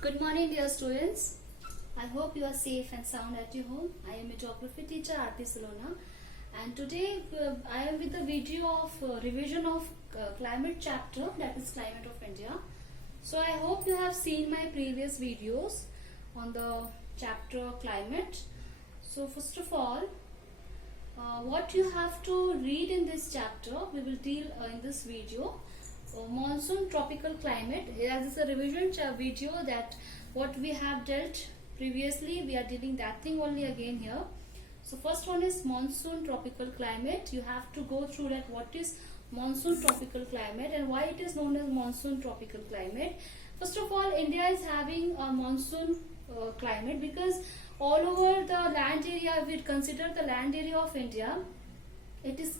Good morning, dear students. I hope you are safe and sound at your home. I am a geography teacher, Aarti Salona, and today I am with a video of revision of climate chapter, that is Climate of India. So I hope you have seen my previous videos on the chapter Climate. So first of all, what you have to read in this chapter, we will deal in this video. Monsoon tropical climate. Here is a revision video that what we have dealt previously, we are dealing that thing only again here. So first one is monsoon tropical climate. You have to go through that what is monsoon tropical climate and why it is known as monsoon tropical climate. First of all, India is having a monsoon climate because all over the land area, if we consider the land area of India, it is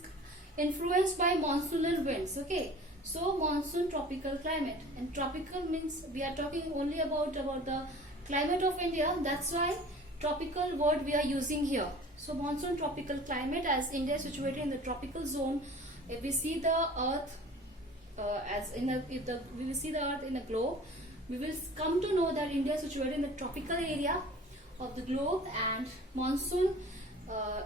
influenced by monsoonal winds. Okay. So monsoon tropical climate, and tropical means we are talking only about the climate of India. That's why tropical word we are using here. So monsoon tropical climate, as India is situated in the tropical zone. If we see the earth we will see the earth in a globe, we will come to know that India is situated in the tropical area of the globe, and monsoon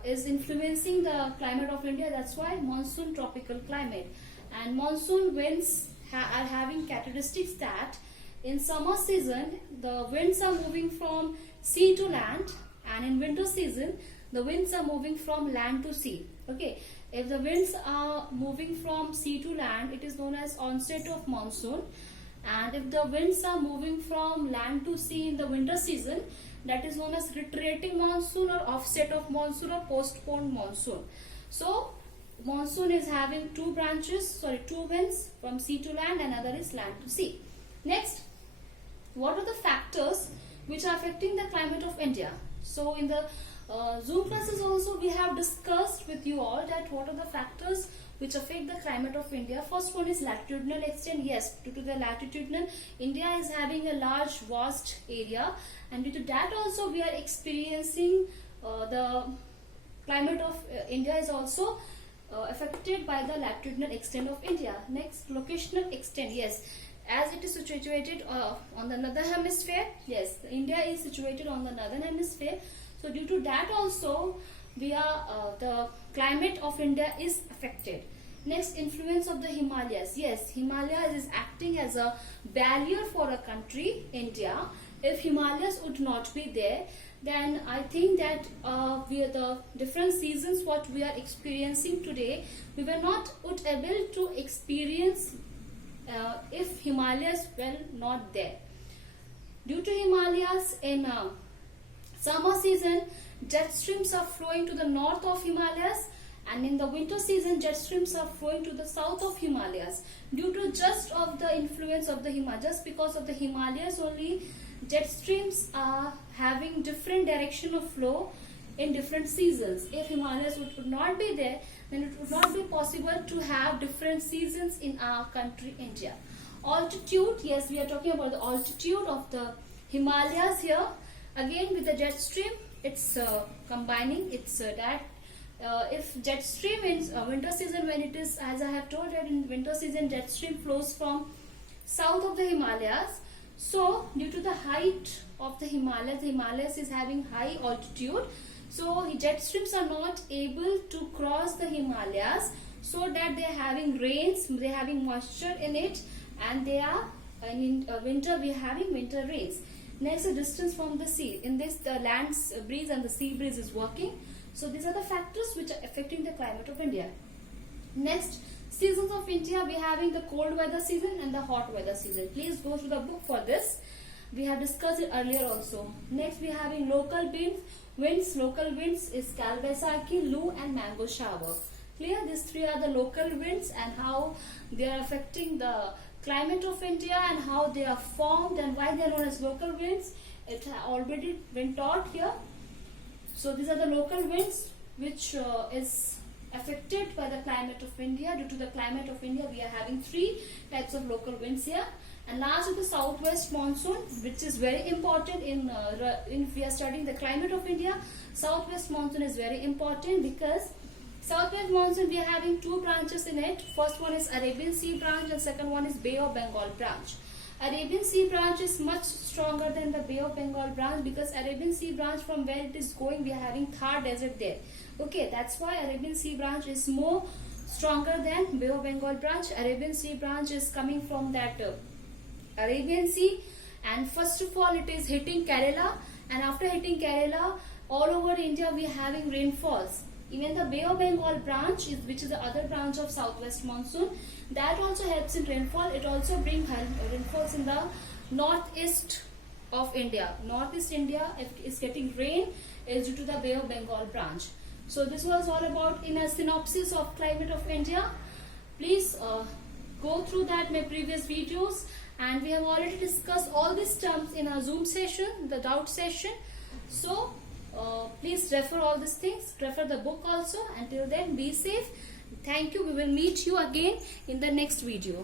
is influencing the climate of India. That's why monsoon tropical climate. And monsoon winds are having characteristics that in summer season the winds are moving from sea to land, and in winter season the winds are moving from land to sea. Okay, if the winds are moving from sea to land, it is known as onset of monsoon, and if the winds are moving from land to sea in the winter season, that is known as retreating monsoon or offset of monsoon or postponed monsoon. So monsoon is having two winds from sea to land, and another is land to sea. Next, what are the factors which are affecting the climate of India? So in the Zoom classes also we have discussed with you all that what are the factors which affect the climate of India. First one is latitudinal extent. Yes, due to the latitudinal, India is having a large vast area, and due to that also we are experiencing the climate of India is also affected by the latitudinal extent of India. Next, locational extent. Yes, as it is situated on the northern hemisphere. Yes, India is situated on the northern hemisphere. So due to that also, the climate of India is affected. Next, influence of the Himalayas. Yes, Himalayas is acting as a barrier for a country, India. If Himalayas would not be there, then I think that the different seasons what we are experiencing today, we were not able to experience if Himalayas were not there. Due to Himalayas, in summer season, jet streams are flowing to the north of Himalayas, and in the winter season, jet streams are flowing to the south of Himalayas. Due to just of the influence of the Himalayas, just because of the Himalayas only, jet streams are having different direction of flow in different seasons. If Himalayas would not be there, then it would not be possible to have different seasons in our country, India. Altitude, yes, we are talking about the altitude of the Himalayas here. Again, with the jet stream, it's combining. It's that if jet stream in winter season, when it is, as I have told that in winter season, jet stream flows from south of the Himalayas. So due to the height of the Himalayas is having high altitude, so jet streams are not able to cross the Himalayas, so that they are having rains, they are having moisture in it, and they are in winter we are having winter rains. Next, the distance from the sea. In this, the land breeze and the sea breeze is working. So these are the factors which are affecting the climate of India. Next, seasons of India, we are having the cold weather season and the hot weather season. Please go through the book for this. We have discussed it earlier also. Next, we are having local winds. Local winds is Kalbaisakhi, Loo and Mango shower. Clear? These three are the local winds and how they are affecting the climate of India and how they are formed and why they are known as local winds. It has already been taught here. So these are the local winds which is affected by the climate of India. Due to the climate of India, we are having three types of local winds here. And last is the southwest monsoon, which is very important in we are studying the climate of India. Southwest monsoon is very important because southwest monsoon we are having two branches in it. First one is Arabian Sea branch and second one is Bay of Bengal branch. Arabian Sea branch is much stronger than the Bay of Bengal branch, because Arabian Sea branch, from where it is going, we are having Thar desert there. Okay, that's why Arabian Sea branch is more stronger than Bay of Bengal branch. Arabian Sea branch is coming from that Arabian Sea, and first of all it is hitting Kerala, and after hitting Kerala, all over India we are having rainfalls. Even the Bay of Bengal branch, which is the other branch of southwest monsoon, that also helps in rainfall. It also brings rainfalls in the northeast of India. Northeast India is getting rain is due to the Bay of Bengal branch. So this was all about in a synopsis of climate of India. Please go through that my previous videos, and we have already discussed all these terms in our Zoom session, the doubt session. So please refer all these things, refer the book also. Until then, be safe. Thank you. We will meet you again in the next video.